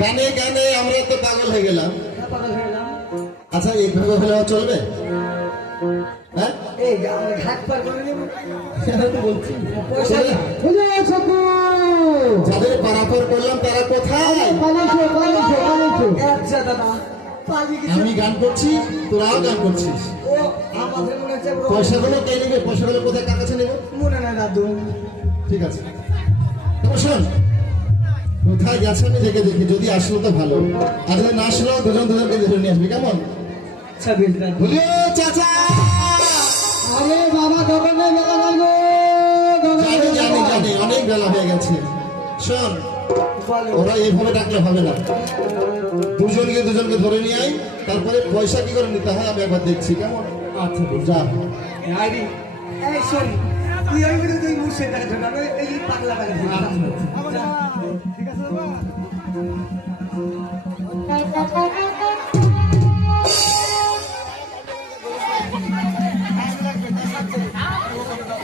গানে গানে আমরা তো পাগল হয়ে গেলাম। আচ্ছা এইভাবে হলে চলবে? হ্যাঁ যাদের পারাপার করলাম তারা কোথায়? আমি গান করছি, তোরাও গান করছিস। পয়সাগুলো কে নেবে? পয়সাগুলো কোথায়, কার কাছে নেবে? মনে নাই দাদু। ঠিক আছে, শোন কোথায় গেছে আমি দেখে দেখি, যদি আসলো তো ভালো, আর যদি না আসলো দুজনকে ধরে নিয়ে আসবি। কেমন? চাচা আরে বাবা দোকানে জানি জানি জানি অনেক বেলা হয়ে গেছে। শোন ওরা এইভাবে ডাকলে হবে না, দুজনকে ধরে নিয়ে আই, তারপরে পয়সা কি করে নিতে হয় আমি একবার দেখছি। কেমন? আচ্ছা যা। এই শোন তুই ওই ভিডিও তুই মুছে দেখা জন্য এই পাগলা পাগলা ঠিক আছে বাবা।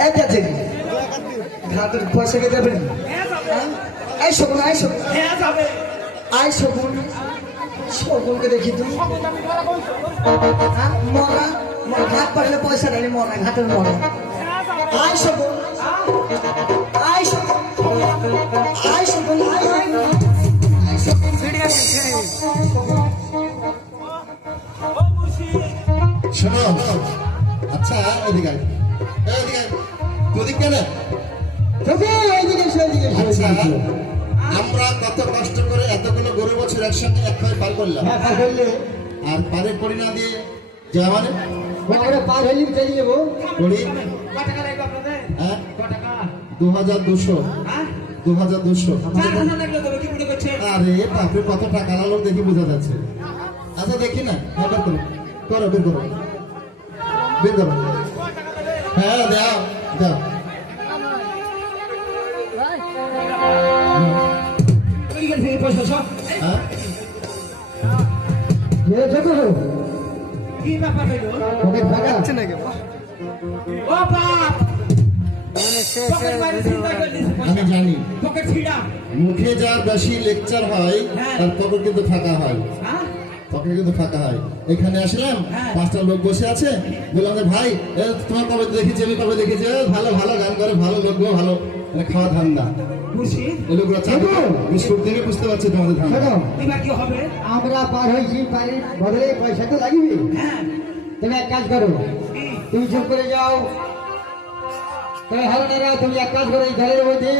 এই যাচ্ছে ঘাটের পয়সা কে যাবে? এই শকুন আই শকুন আই শকুন শকুনকে দেখি তুই মরা ঘাট পাড়লে পয়সা নেই, মরা ঘাটের মরা। আই শকুন আই শকুন আই শকুন আই আই শকুন। শোনো আচ্ছা এদিকে এদিকে তোদিক কেন? এইদিকে আমরা কত কষ্ট করে এতগুলো গরু বছর একসঙ্গে একভাবে পার করলাম, হ্যাঁ পার করলে আর পারের পরি না দিয়ে যা মানে আমরা পার হইলে চলে যাবো। পরি কত টাকা লাগবে আপনাদের? হ্যাঁ কত টাকা? 2200 হ্যাঁ? 2200 4,000 লাগলে দেবো, কি মনে করছেন? আরে বাপরে কত টাকা আলো দেখি বোঝা যাচ্ছে। আচ্ছা দেখি না, হ্যাঁ বের করো করো বের করো বের করো। হ্যাঁ দাও দাও। ওই গেছে এই পয়সা সব। হ্যাঁ কি ব্যাপার হইলো? ও বাপ! পকেট মারি চিন্তা করে দিয়েছে পয়সা। আমি জানি পকেট ছিঁড়া। মুখে যার বেশি লেকচার হয় হ্যাঁ। তার পকেট কিন্তু ফাঁকা হয়, হ্যাঁ? পকেট কিন্তু ফাঁকা হয়। এখানে আসলাম, হ্যাঁ। 5টা লোক বসে আছে, বললাম যে ভাই তোমার কবে দেখেছি, আমি কবে দেখেছি, ভালো ভালো গান করে, ভালো লোক গো, ভালো মানে খাওয়া ধান্দা। বুঝছি। এই লোকগুলো চাকরি বিস্কুট থেকে বুঝতে পারছি তোমাদের ধান্দা। এবার কি হবে? আমরা পার হয়েছি, পারের বদলে পয়সা তো লাগবে। হ্যাঁ। তুমি এক কাজ করো, কি? তুমি চুপ করে যাও। তবে ভালো না, তুমি এক কাজ করো, এই ঘরের মধ্যে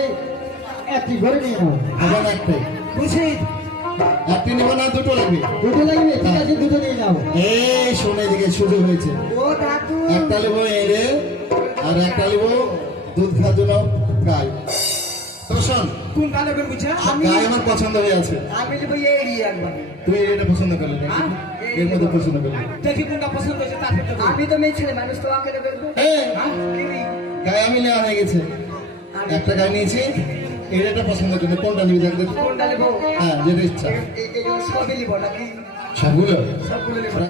একটি ঘরে নিয়ে নাও। আবার একটাই, বুঝছি। একটি নেব না, দুটো লাগবে। দুটো লাগবে, ঠিক আছে, দুটো নিয়ে নাও। এই শোনে দিকে সুযোগ হয়েছে, ও কাকু, একটা নেবো এড়ে আর একটা নেবো দুধ খাওয়ার জন্য গাই। তো শোন, কোন কালে বের বুঝছে? গাই আমার পছন্দ হয়ে আছে, আমি নেবো এই একবার। তুমি এটা পছন্দ করলে নাকি? হ্যাঁ? এর মধ্যে পছন্দ করলে দেখি কোনটা পছন্দ হয়েছে তার ক্ষেত্রে বলবো। আমি তো মেয়ে ছেলে মানুষ, তোমাকে নেবে। এই, গাই আমি নেওয়া হয়ে গেছে, একটা গাই নিয়েছি, এটা পছন্দ করলে কোনটা নিবি দেখ দেখি। কোনটা নেবো? হ্যাঁ যেটা ইচ্ছা, এই সবই নেবো নাকি? সবগুলো সবগুলো নেবো।